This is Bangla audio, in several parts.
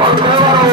Álvaro.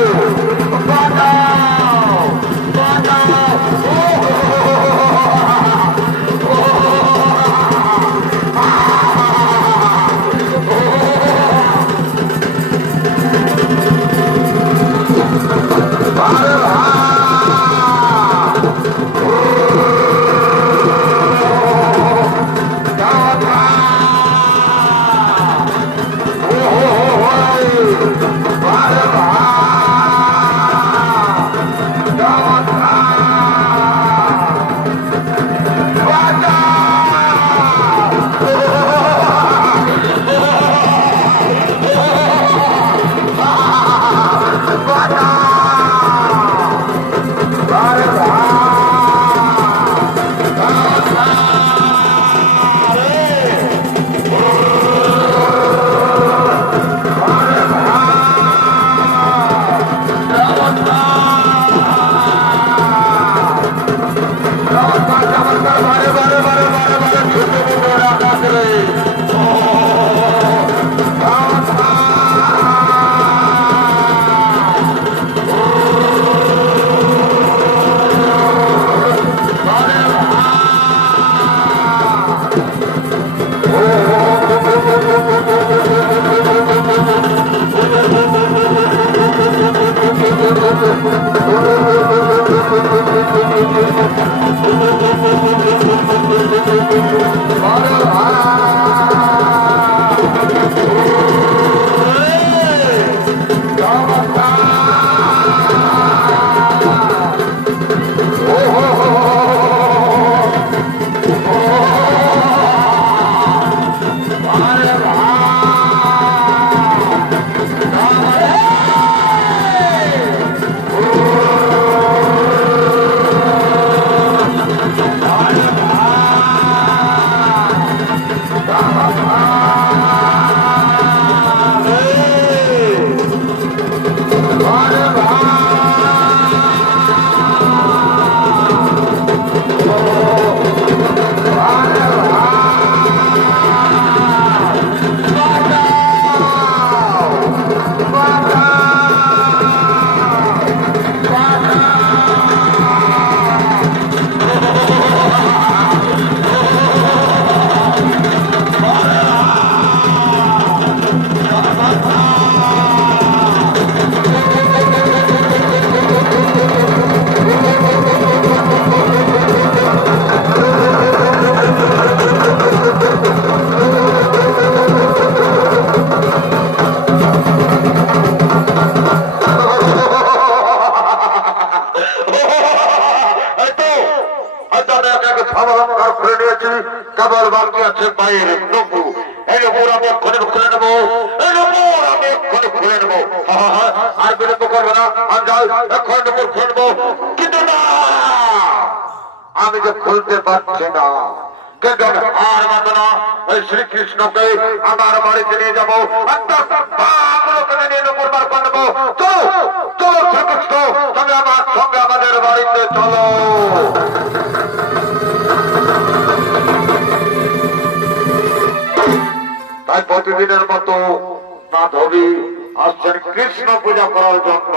বাকি পায়ের নবু। আমি এক্ষণে খুলে নেব। এই নবুর আমি এক্ষণে খুলে নেব। আর বিলম্ব করবে না আমি কিন্তু না, আমি যে খুলতে পারছি না। হার মানবো না, এই শ্রীকৃষ্ণকে আমার বাড়িতে নিয়ে যাব। একটা পাগুলোকে নিয়ে করে নেব। চলো চলো শ্রীকৃষ্ণ তুমি আমার সঙ্গে আমাদের বাড়িতে চলো। তাই প্রতিদিনের মতো মাধবী আসছেন কৃষ্ণ পূজা করার জন্য।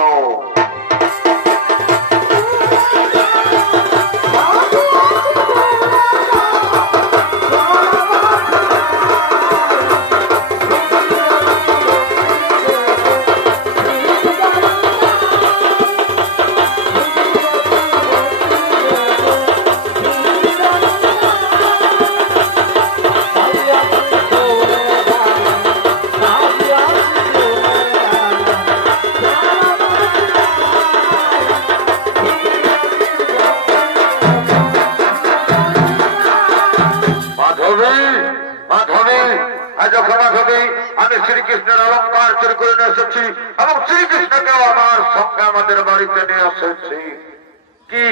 শ্রীকৃষ্ণের অলঙ্কার চুরি করে নিয়ে এসেছি এবং শ্রীকৃষ্ণকেও আমার সঙ্গে আমাদের বাড়িতে নিয়ে এসেছি। কি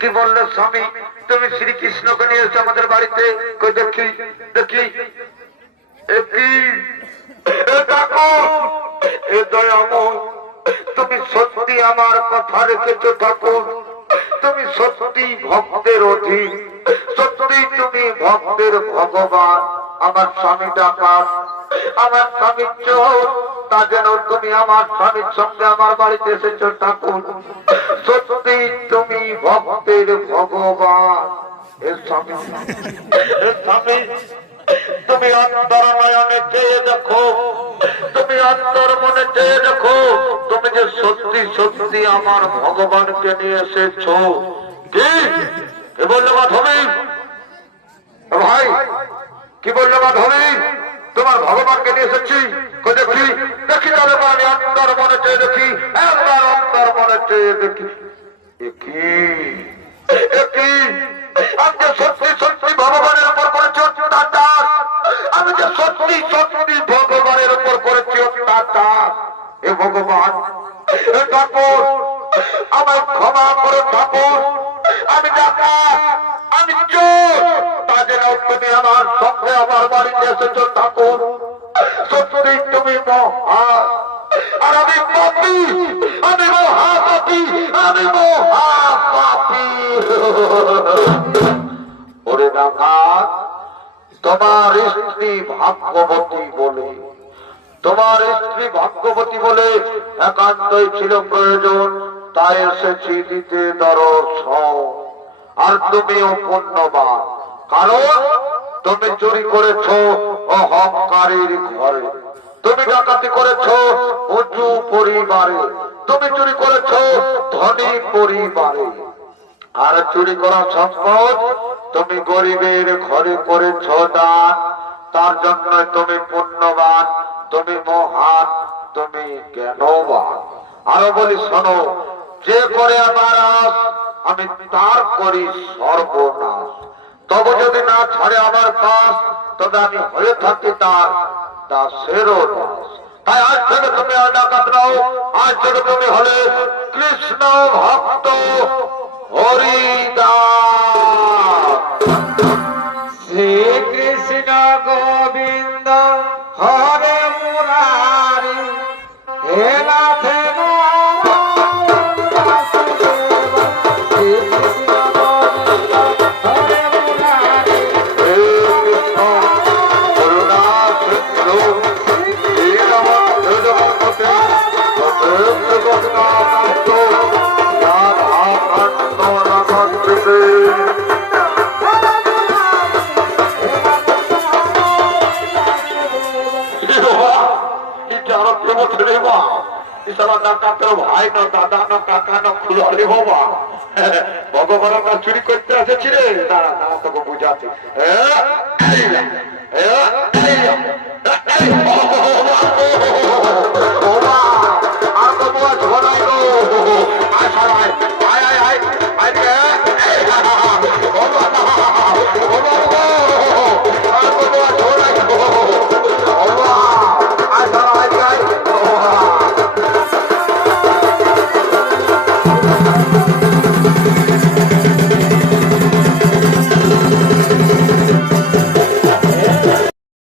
কি বললে স্বামী? তুমি শ্রীকৃষ্ণকে নিয়ে এসে আমাদের বাড়িতে? কই দেখি দেখি। তুমি সত্যি আমার কথা রেখেছো ঠাকুর। তুমি সত্যি ভক্তের অধীন। সত্যি তুমি ভক্তের ভগবান। আমার স্বামী ডাকাত আমার স্বামী চোর তা যেন তুমি আমার স্বামীর সঙ্গে আমার বাড়িতে এসেছ ঠাকুর। সত্যি তুমি ভক্তের ভগবান। এর স্বামী এর স্বামী, তুমি অন্তর নয়নে চেয়ে দেখো। তুমি অন্তর মনে চেয়ে দেখো, তুমি যে সত্যি সত্যি আমার ভগবানকে নিয়ে এসেছ। কে বলল মাধবী? ভাই, কি বলল মাধবী? তোমার ভগবানকে নিয়ে এসেছি। দেখি? দেখি তাহলে আমি অন্তর মনে চেয়ে দেখি। একবার অন্তর মনে চেয়ে দেখি। আমি যে সত্যি সত্যি ভগবানের উপর করেছি অত্যাচার। আমি যে সত্যি সত্যি ভগবানের উপর করেছি অত্যাচার। এ ভগবান আমার ক্ষমা করে ঠাকুর আমি ডাকাত আমি চোর। তা যেন তুমি আমার সঙ্গে আমার বাড়িতে এসেছ ঠাকুর। সত্যি তুমি আর আমি পাপি, আমি মহা আমি মহা ওরে ডাকাত তোমার স্ত্রী ভাগ্যবতী বলে, তোমার স্ত্রী ভাগ্যবতী বলে একান্তই ছিল প্রয়োজন। তাই এসেছি দিতে দর্শন আর তুমিও পুণ্যবান। কারণ তুমি চুরি করেছ অহংকারীর ঘরে। তুমি ডাকাতি করেছ উঁচু পরিবারে। তুমি চুরি করেছ ধনী পরিবারে। আর চুরি করা সম্পদ তুমি গরিবের ঘরে করেছ দান। তার জন্য তুমি পুণ্যবান, তুমি মহান, তুমি জ্ঞানবান। আরও বলি শোনো যে করে আমার আমি তার করি সর্বনাশ। তবে যদি না ছাড়ে আমার পাশ তবে আমি হয়ে থাকি তার দাসেরও দাস। তাই আজ থেকে তুমি ডাকাত নাও, আজ থেকে তুমি হলে কৃষ্ণ ভক্ত হরিদাস। ভাই না দাদা না কাকা না খুলে বাবা ভগবান চুরি করতে আসেছি রে। তারা দাঁড়া তোকে বুঝাচ্ছি। লে, এই